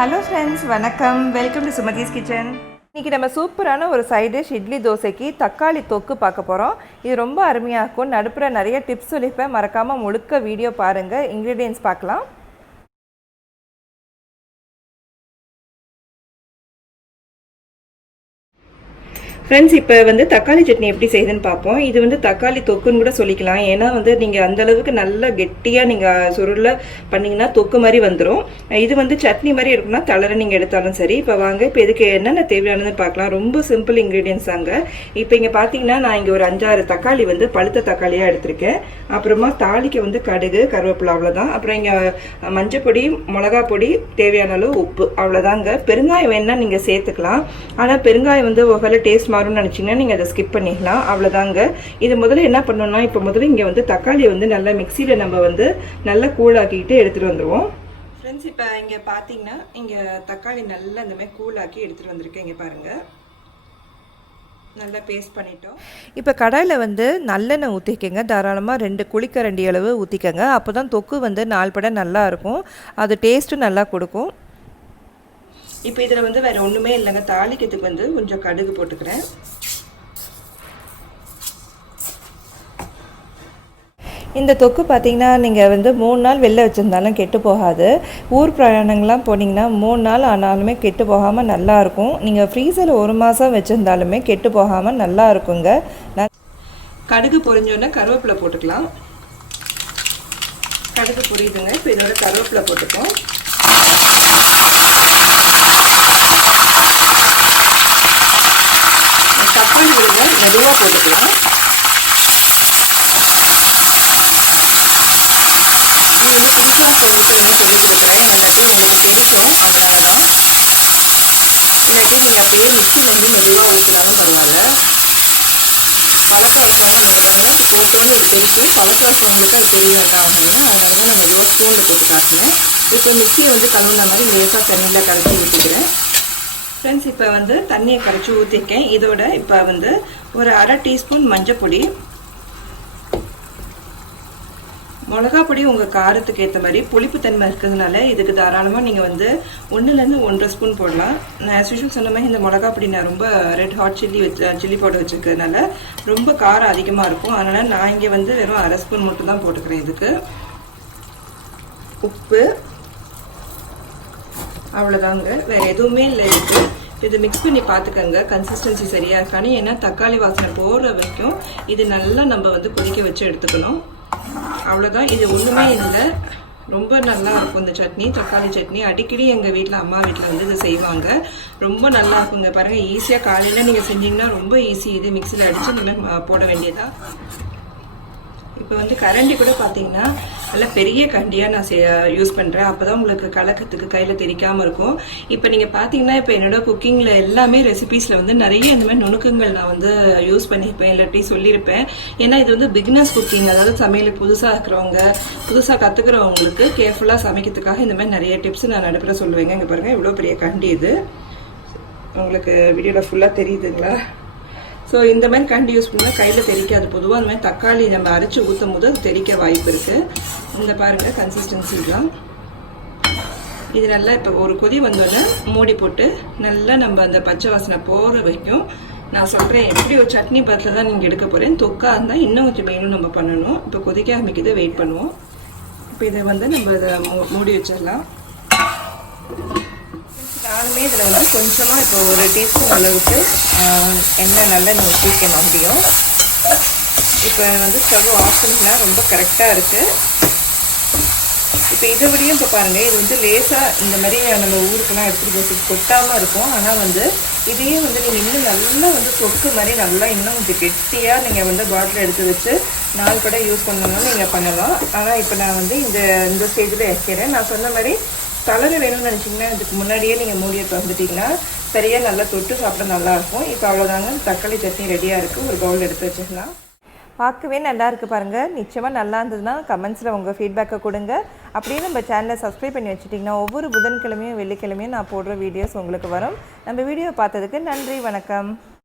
Hello friends, வணக்கம். Welcome to Sumathi's kitchen. இன்றைக்கி நம்ம சூப்பரான ஒரு சைட் டிஷ் இட்லி தோசைக்கு தக்காளி தொக்கு பார்க்க போகிறோம். இது ரொம்ப அருமையாக இருக்கும். நடுப்புற நிறைய டிப்ஸ் சொல்லிப்பேன், மறக்காமல் முழுக்க வீடியோ பாருங்கள். இன்க்ரீடியன்ட்ஸ் பார்க்கலாம். ஃப்ரெண்ட்ஸ், இப்போ தக்காளி சட்னி எப்படி செய்யுதுன்னு பார்ப்போம். இது தக்காளி தொக்குன்னு கூட சொல்லிக்கலாம். ஏன்னா நீங்கள் அந்தளவுக்கு நல்லா கெட்டியாக நீங்கள் சுருளை பண்ணிங்கன்னா தொக்கு மாதிரி வந்துடும். இது சட்னி மாதிரி இருக்குன்னா தளர நீங்கள் எடுத்தாலும் சரி. இப்போ வாங்க, இப்போ இதுக்கு என்னென்ன தேவையானதுன்னு பார்க்கலாம். ரொம்ப சிம்பிள் இன்க்ரீடியன்ஸ் தாங்க. இப்போ இங்கே பார்த்தீங்கன்னா நான் இங்கே ஒரு 5-6 தக்காளி பழுத்த தக்காளியாக எடுத்திருக்கேன். அப்புறமா தாளிக்கு கடுகு, கருவேப்பிலை, அவ்வளோதான். அப்புறம் இங்கே மஞ்சப்பொடி, மிளகா பொடி, தேவையான அளவு உப்பு, அவ்வளோதாங்க. பெருங்காயம் வேணா நீங்கள் சேர்த்துக்கலாம். ஆனால் பெருங்காயம் ஒருவேளை டேஸ்ட் நினைச்சீங்கன்னா நீங்க அதை ஸ்கிப் பண்ணிக்கலாம். அவ்வளவுதாங்க. இது முதல்ல என்ன பண்ணணும்னா, இப்போ முதல்ல இங்க தக்காளி நல்லா மிக்சியில நம்ம நல்லா கூழாக்கிட்டு எடுத்துட்டு வந்துருவோம். ஃப்ரெண்ட்ஸ், இப்போ இங்க பாத்தீங்கன்னா இங்க தக்காளி நல்லா இந்த மாதிரி கூழாக்கி எடுத்துட்டு வந்திருக்கேன். இங்க பாருங்க, நல்லா பேஸ்ட் பண்ணிட்டோம். இப்போ கடாயில் நல்லெண்ணெய் ஊற்றிக்கங்க. தாராளமாக 2 குழிக்கரண்டி அளவு ஊற்றிக்கங்க. அப்போ தான் தொக்கு 4 படம் நல்லா இருக்கும். அது டேஸ்ட்டும் நல்லா கொடுக்கும். இப்போ இதில் வேறு ஒன்றுமே இல்லைங்க. தாளிக்கிறதுக்கு கொஞ்சம் கடுகு போட்டுக்கிறேன். இந்த தொக்கு பார்த்திங்கன்னா நீங்கள் 3 நாள் வெளில வச்சுருந்தாலும் கெட்டு போகாது. ஊர் பிரயாணங்கள்லாம் போனீங்கன்னா 3 நாள் ஆனாலுமே கெட்டு போகாமல் நல்லாயிருக்கும். நீங்கள் ஃப்ரீசரில் 1 மாதம் வச்சுருந்தாலுமே கெட்டு போகாமல் நல்லா இருக்குங்க. கடுகு பொரிஞ்சோடனே கருவேப்பிலை போட்டுக்கலாம். கடுகு பொரியுதுங்க. இப்போ இதோட கருவேப்பிலை போட்டுப்போம். தக்காளி மெதுவாக போட்டுக்கலாம். இது புதுசாக செஞ்சுட்டு சொல்லி கொடுக்குறேன். இல்லாட்டி உங்களுக்கு தெரிக்கும், அதனால தான். இல்லாட்டி நீங்கள் அப்படியே மிக்சியில் மெதுவாக ஊற்றினாலும் பரவாயில்ல. பழக்கம் இருக்கவங்க போட்டோன்னு இது தெரிக்கும். பழக்கம் இருக்கவங்களுக்கு அது தெரியும் என்ன ஆகுதுன்னா, அதனால தான் நான் மெதுவாக ஸ்பூனில் போட்டு காட்டினேன். இப்போ மிக்சியை கழுவுன மாதிரி லேசாக தண்ணியில் கரைச்சி ஊற்றிக்கிறேன். ஃப்ரெண்ட்ஸ், இப்போ தண்ணியை கரைச்சி ஊற்றிருக்கேன். இதோட இப்போ ஒரு 1/2 டீஸ்பூன் மஞ்சப்பொடி, மிளகா பொடி உங்கள் காரத்துக்கு ஏற்ற மாதிரி. புளிப்புத்தன்மை இருக்கிறதுனால இதுக்கு தாராளமாக நீங்கள் 1லேருந்து 1.5 ஸ்பூன் போடலாம். நான் ஆஸ் யூஷுவல் சொன்ன மாதிரி இந்த மிளகா பொடி நான் ரொம்ப ரெட் ஹாட் சில்லி பவுடர் வச்சுருக்கிறதுனால ரொம்ப காரம் அதிகமாக இருக்கும். அதனால் நான் இங்கே வெறும் 1/2 ஸ்பூன் மட்டும் தான் போட்டுக்கிறேன். இதுக்கு உப்பு அவ்வளோதாங்க, வேறு எதுவுமே இல்லை. இது மிக்ஸ் பண்ணி பார்த்துக்கோங்க கன்சிஸ்டன்சி சரியாக இருக்கானு. ஏன்னா தக்காளி வாசனை போகிற வரைக்கும் இது நல்லா நம்ம கொதிக்க வச்சு எடுத்துக்கணும். அவ்வளோதான், இது ஒன்றுமே இல்லை. ரொம்ப நல்லா இருக்கும் இந்த சட்னி, தக்காளி சட்னி. அடிக்கடி எங்கள் வீட்டில், அம்மா வீட்டில் இதை செய்வாங்க. ரொம்ப நல்லா இருக்குங்க. பாருங்கள், ஈஸியாக காலையில் நீங்கள் செஞ்சிங்கன்னா ரொம்ப ஈஸி. இது மிக்சியில் அடித்து நீங்கள் போட வேண்டியதா. இப்போ கரண்டி கூட பார்த்தீங்கன்னா நல்லா பெரிய கண்டியாக நான் யூஸ் பண்ணுறேன். அப்போ தான் உங்களுக்கு கலக்கத்துக்கு கையில் தெரிக்காமல் இருக்கும். இப்போ நீங்கள் பார்த்தீங்கன்னா இப்போ என்னோட குக்கிங்கில் எல்லாமே ரெசிபீஸில் நிறைய இந்த மாதிரி நுணுக்கங்கள் நான் யூஸ் பண்ணியிருப்பேன், இல்லாட்டி சொல்லியிருப்பேன். ஏன்னா இது பிகினர்ஸ் குக்கிங், அதாவது சமையலுக்கு புதுசாக இருக்கிறவங்க, புதுசாக கற்றுக்கிறவங்களுக்கு கேர்ஃபுல்லாக சமைக்கிறதுக்காக இந்த மாதிரி நிறைய டிப்ஸ் நான் நடுப்புற சொல்லுவேங்க. இங்கே பாருங்கள், இவ்வளோ பெரிய கண்டி. இது உங்களுக்கு வீடியோவில் ஃபுல்லாக தெரியுதுங்களா? ஸோ இந்த மாதிரி கண்டி யூஸ் பண்ணால் கையில் தெரிக்காது. பொதுவாக அந்த மாதிரி தக்காளி நம்ம அரைச்சி ஊற்றும் போது அது தெரிக்க வாய்ப்பு இருக்குது. இந்த பாருங்கள் கன்சிஸ்டன்சிலாம். இது நல்லா இப்போ ஒரு கொதி வந்தோடனே மூடி போட்டு நல்லா நம்ம அந்த பச்சை வாசனை போகிற வரைக்கும் நான் சொல்கிறேன். எப்படி ஒரு சட்னி பதத்தில் தான் நீங்கள் எடுக்க போகிறேன். தொக்கா இருந்தால் இன்னும் கொஞ்சம் மெயினும் நம்ம பண்ணணும். இப்போ கொதிக்க ஆரம்பிக்குது, வெயிட் பண்ணுவோம். இப்போ இதை நம்ம இதை மூடி வச்சிடலாம். நானுமே இதில் கொஞ்சமாக இப்போ ஒரு டீஸ்பூன் அளவுக்கு எண்ணெய் நல்லா நம்ம ஊற்றிக்கணும். முடியும் இப்போ ஸ்டவ் ஆஃப் பண்ணிக்கலாம். ரொம்ப கரெக்டாக இருக்குது. இப்போ இதை விடையும் இப்போ பாருங்கள், இது லேசாக இந்த மாதிரி நம்ம ஊருக்கெல்லாம் எடுத்துகிட்டு போட்டு கொட்டாமல் இருக்கும். ஆனால் இதையும் நீங்கள் இன்னும் நல்லா தொக்கு மாதிரி நல்லா இன்னும் கொஞ்சம் கெட்டியாக நீங்கள் பாட்டில் எடுத்து வச்சு 4 கடை யூஸ் பண்ணணும்னு நீங்கள் பண்ணலாம். ஆனால் இப்போ நான் இந்த ஸ்டேஜில் வைக்கிறேன். நான் சொன்ன மாதிரி தளர வேணும்னு நினச்சிங்கன்னா இதுக்கு முன்னாடியே நீங்கள் மூடியை திறந்துட்டிங்கன்னா சரியாக நல்லா தொட்டு சாப்பிட நல்லாயிருக்கும். இப்போ அவ்வளோதாங்க, தக்காளி சட்னி ரெடியாக இருக்குது. ஒரு பவுல் எடுத்து வச்சுக்கலாம். பார்க்கவே நல்லா இருக்குது பாருங்கள். நிச்சயமாக நல்லா இருந்ததுன்னா கமெண்ட்ஸில் உங்கள் ஃபீட்பேக்கை கொடுங்க. அப்படியே நம்ம சேனலை சப்ஸ்கிரைப் பண்ணி வச்சுட்டிங்கன்னா ஒவ்வொரு புதன்கிழமையும் வெள்ளிக்கிழமையும் நான் போடுற வீடியோஸ் உங்களுக்கு வரும். நம்ம வீடியோ பார்த்ததுக்கு நன்றி, வணக்கம்.